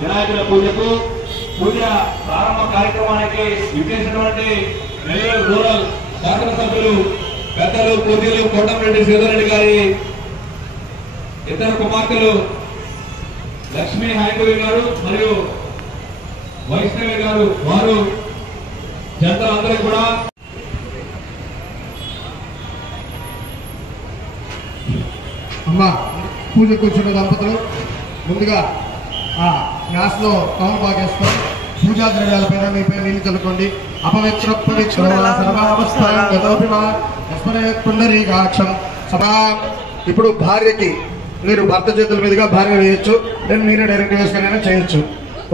వినాయకుల పూజకు పూజ ప్రారంభ కార్యక్రమానికి విచ్చేసినటువంటి నెల్లూరు రూరల్ శాసనసభ్యులు పెద్దలు పూజలు కోటమిరెడ్డి శ్రీధర్రెడ్డి గారి ఇద్దరు కుమార్తెలు లక్ష్మీ హైందవి గారు మరియు వైష్ణవి గారు, వారు జనతలందరికీ కూడా అమ్మ పూజ కూర్చున్న దంపతులు ముందుగా ఆ గ్లాస్లో టౌన్ బాగేస్తాం. పూజా ద్రవ్యాలపైన మీపై నీళ్లు చల్లుకోండి. అపవిత్ర పుండరీకాక్షం సభా. ఇప్పుడు భార్యకి మీరు భర్త చేతుల మీదుగా భార్య వేయొచ్చు, నేను మీరే డైరెక్ట్ వేసుకునే చేయొచ్చు.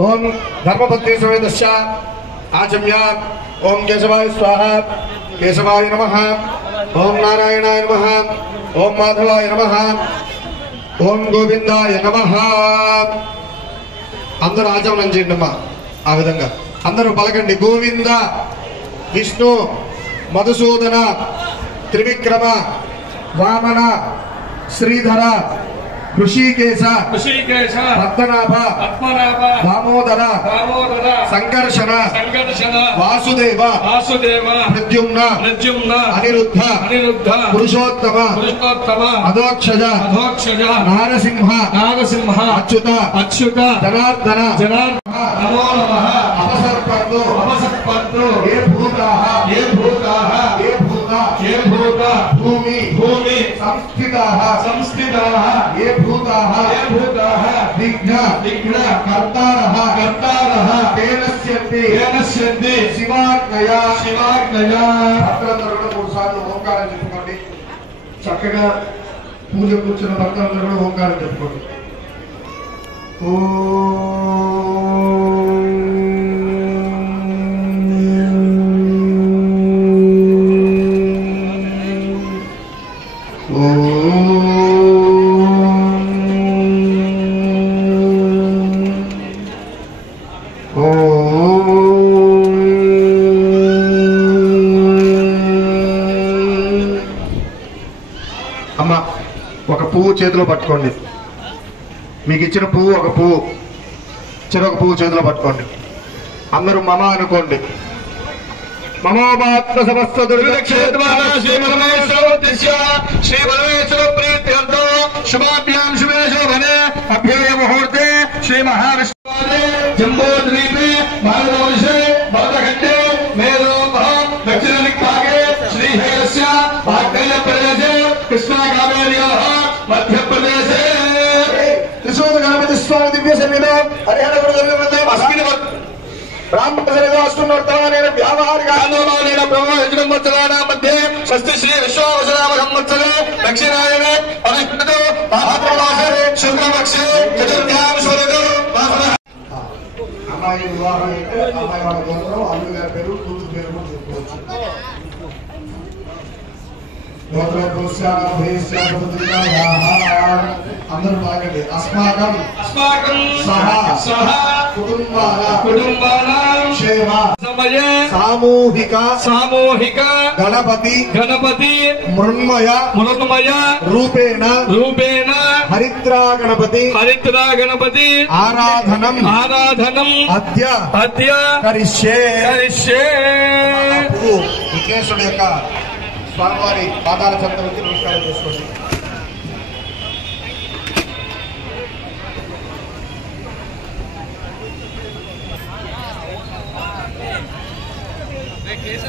ఓం ధర్మపత్ని సమేతస్య ఆచమ్య. ఓం కేశవాయ స్వాహ. కేశవాయ నమః. ఓం నారాయణాయ నమః. ఓం మాధవాయ నమః. ఓం గోవిందాయ నమః. అందరూ ఆచమనం చేయండి అమ్మా. ఆ విధంగా అందరూ పలకండి. గోవింద, విష్ణు, మధుసూదన, త్రివిక్రమ, వామన, శ్రీధర, ఋషికేశ, పద్మనాభ, దామోదర, సంకర్షణ, వాసుదేవ, ప్రద్యుమ్న, అనిరుద్ధ, పురుషోత్తమ, అధోక్షజ, నారసింహ, అచ్యుత, జనార్దన, అపసర్పంతు, ఏ భూత భూమి సంస్థితాః ఏ భూతాః విఘ్న కర్తారః తేనస్యంతి శివాజ్ఞయా. భక్తులందరూ కూడా 3 సార్లు ఓంకారం చెప్పుకోండి. చక్కగా పూజ కూర్చున్న భక్తులందరూ కూడా ఓంకారం చెప్పుకోండి. అమ్మ ఒక పువ్వు చేతిలో పట్టుకోండి. మీకు ఇచ్చిన పువ్వు ఒక పువ్వు, చెరొక పువ్వు చేతిలో పట్టుకోండి. అందరూ మమ అనుకోండి. మమోపాత్మ సమస్త శుభాభ్యాం శుభే శోభనే అభ్యయ ముహూర్తే శ్రీ మహావిష్ణువాదే జంబోద్వీపే భారతవర్షే భరతఖండే మేధోప దక్షిణ దిక్భాగే శ్రీశైలస్య వాగ్దేయ ప్రదేశే కృష్ణా కావేర్యోః మధ్యప్రదేశే త్రిశూల గణపతి స్వామి దివ్య సన్నిధిలో హరిహర గురుదేవ అస్మిన్ రామేన వ్యావహారిక ఆందోళన ప్రవహించడం వచ్చలానా మధ్య స్వస్తి శ్రీ విశ్వావసరామ సంవత్సరే దక్షిణాయనే పరిష్కృతో మహాప్రవాసే శుక్లపక్షే చతుర్భ్యాం స్వరదో. అమ్మాయి వివాహం అయితే అమ్మాయి వాళ్ళ గోత్రం, అల్లుడు గారి పేరు, కూతురు పేరు కూడా చెప్పుకోవచ్చు. అందరూ బాగండి. అస్మాకం సహ కుటుంబానాం క్షేమ సామూహిక గణపతి మృన్మయ రూపేణ హరిద్రా గణపతి ఆరాధనం అద్య కరిష్యే. విఘ్నేశ్వరుడు యొక్క స్వామివారి పాదాల చెంత వచ్చి నమస్కారం చేసుకోండి. కేసు